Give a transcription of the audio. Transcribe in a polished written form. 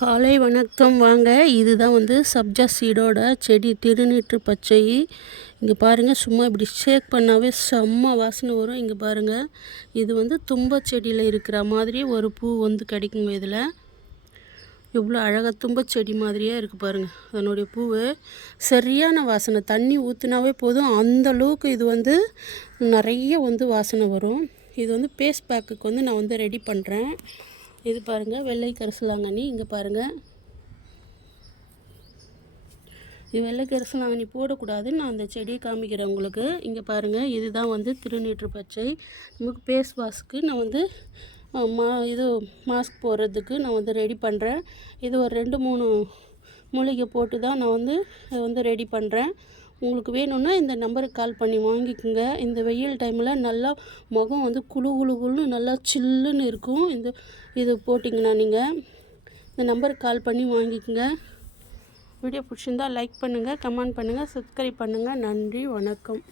காலை வணக்கம் வாங்க. இதுதான் வந்து சப்ஜா சீடோட செடி திருநீற்று பச்சை. இங்கே பாருங்கள், சும்மா இப்படி ஷேக் பண்ணாவே செம்ம வாசனை வரும். இங்கே பாருங்கள், இது வந்து தும்ப செடியில் இருக்கிற மாதிரி ஒரு பூ வந்து கிடைக்குங்க. இதில் எவ்வளோ அழகாக தும்ப செடி மாதிரியே இருக்குது பாருங்கள். அதனுடைய பூவு சரியான வாசனை, தண்ணி ஊற்றினாவே போதும் அந்தளவுக்கு இது வந்து நிறைய வந்து வாசனை வரும். இது வந்து பேஸ்ட் பேக்குக்கு வந்து நான் வந்து ரெடி பண்ணுறேன். இது பாருங்கள், வெள்ளை கரிசலாங்கண்ணி. இங்கே பாருங்கள், இது வெள்ளை கரிசலாங்கண்ணி போடக்கூடாதுன்னு நான் அந்த செடியை காமிக்கிறேன் உங்களுக்கு. இங்கே பாருங்கள், இதுதான் வந்து திருநீற்று பச்சை. நமக்கு பேஸ் வாஷ்க்கு நான் வந்து இது மாஸ்க் போடுறதுக்கு நான் வந்து ரெடி பண்ணுறேன். இது ஒரு 2-3 மூலிகை போட்டு தான் நான் வந்து ரெடி பண்ணுறேன். உங்களுக்கு வேணும்னா இந்த நம்பருக்கு கால் பண்ணி வாங்கிக்கோங்க. இந்த வெயில் டைமில் நல்லா முகம் வந்து குளு குளு குளுன்னு நல்லா சில்லுன்னு இருக்கும். இது போட்டிங்கன்னா நீங்கள் இந்த நம்பருக்கு கால் பண்ணி வாங்கிக்கோங்க. வீடியோ பிடிச்சிருந்தால் லைக் பண்ணுங்கள், கமெண்ட் பண்ணுங்கள், சப்ஸ்கிரைப் பண்ணுங்கள். நன்றி, வணக்கம்.